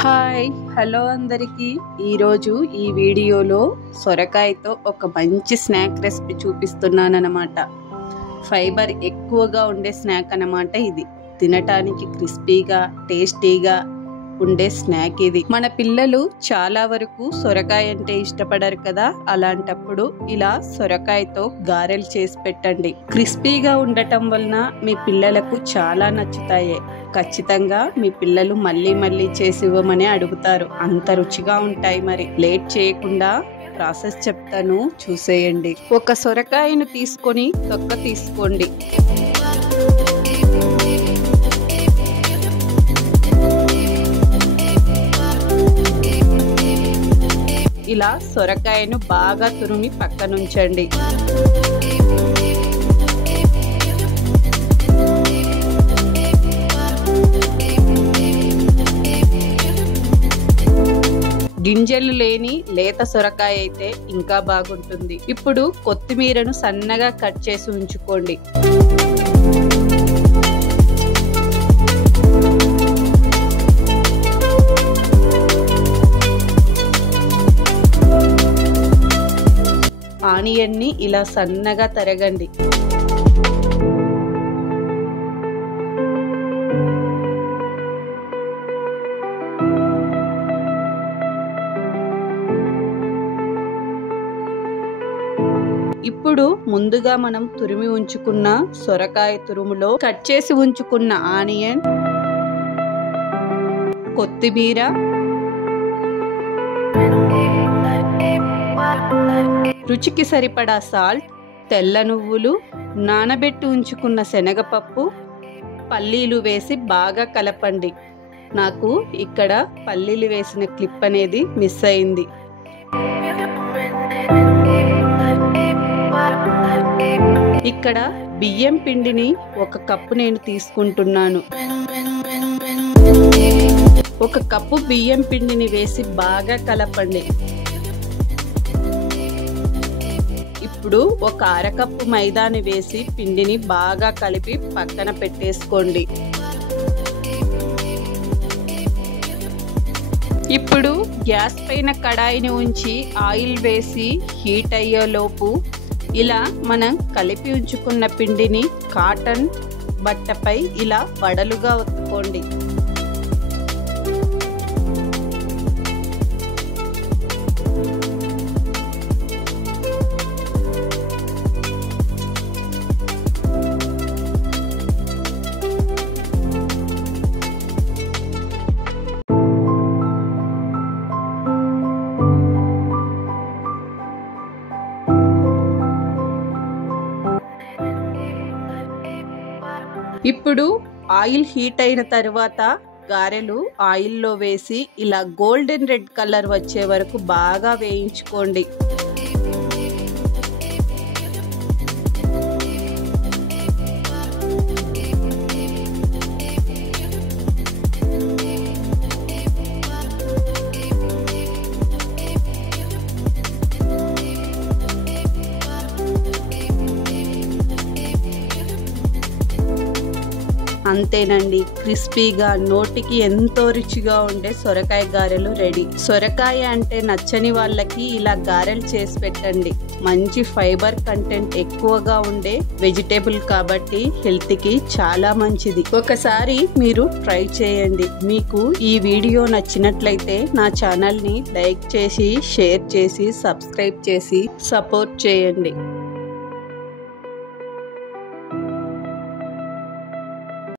Hi hello అందరికీ ఈరోజు ఈ వీడియోలో సొరకాయతో ఒక మంచి స్నాక్ రెసిపీ చూపిస్తున్నానన్నమాట. ఫైబర్ ఎక్కువగా ఉండే స్నాక్ అన్నమాట. ఇది తినటానికి క్రిస్పీగా టేస్టీగా ఉండే స్నాక్ ఇది. మన పిల్లలు చాలా వరకు సొరకాయ అంటే ఇష్టపడరు కదా, అలాంటప్పుడు ఇలా సొరకాయతో గారెలు చేసి పెట్టండి. క్రిస్పీగా ఉండటం వలన మీ పిల్లలకు చాలా నచ్చుతాయి. ఖచ్చితంగా మీ పిల్లలు మళ్ళీ మళ్ళీ చేసి ఇవ్వమని అడుగుతారు, అంత రుచిగా ఉంటాయి. మరి లేట్ చేయకుండా ప్రాసెస్ చెప్తాను, చూసేయండి. ఒక సొరకాయను తీసుకొని తొక్క తీసుకోండి. ఇలా సొరకాయను బాగా తురిమి పక్కనుంచండి. గింజలు లేని లేత సొరకాయ అయితే ఇంకా బాగుంటుంది. ఇప్పుడు కొత్తిమీరను సన్నగా కట్ చేసి ఉంచుకోండి. ఆనియన్ని ఇలా సన్నగా తరగండి. ఇప్పుడు ముందుగా మనం తురిమి ఉంచుకున్న సొరకాయ తురుములో కట్ చేసి ఉంచుకున్న ఆనియన్, కొత్తిమీర, రుచికి సరిపడా సాల్ట్, తెల్ల నువ్వులు, నానబెట్టి ఉంచుకున్న శనగపప్పు, పల్లీలు వేసి బాగా కలపండి. నాకు ఇక్కడ పల్లీలు వేసిన క్లిప్ అనేది మిస్ అయింది. ఇక్కడ బియ్యం పిండిని 1 కప్పు నేను తీసుకుంటున్నాను. 1 కప్పు బియ్యం పిండిని వేసి బాగా కలపండి. ఇప్పుడు 1 అరకప్పు మైదాని వేసి పిండిని బాగా కలిపి పక్కన పెట్టేసుకోండి. ఇప్పుడు గ్యాస్ పైన కడాయిని ఉంచి ఆయిల్ వేసి హీట్ అయ్యేలోపు ఇలా మనం కలిపి ఉంచుకున్న పిండిని కాటన్ బట్టపై ఇలా వడలుగా ఒత్తుకోండి. ఇప్పుడు ఆయిల్ హీట్ అయిన తర్వాత గారెలు ఆయిల్లో వేసి ఇలా గోల్డెన్ రెడ్ కలర్ వచ్చే వరకు బాగా వేయించుకోండి. అంతేనండి, క్రిస్పీగా నోటికి ఎంతో రుచిగా ఉండే సొరకాయ గారెలు రెడీ. సొరకాయ అంటే నచ్చని వాళ్ళకి ఇలా గారెలు చేసి పెట్టండి. మంచి ఫైబర్ కంటెంట్ ఎక్కువగా ఉండే వెజిటేబుల్ కాబట్టి హెల్త్ కి చాలా మంచిది. ఒకసారి మీరు ట్రై చేయండి. మీకు ఈ వీడియో నచ్చినట్లయితే నా ఛానల్ ని లైక్ చేసి, షేర్ చేసి, సబ్స్క్రైబ్ చేసి సపోర్ట్ చేయండి.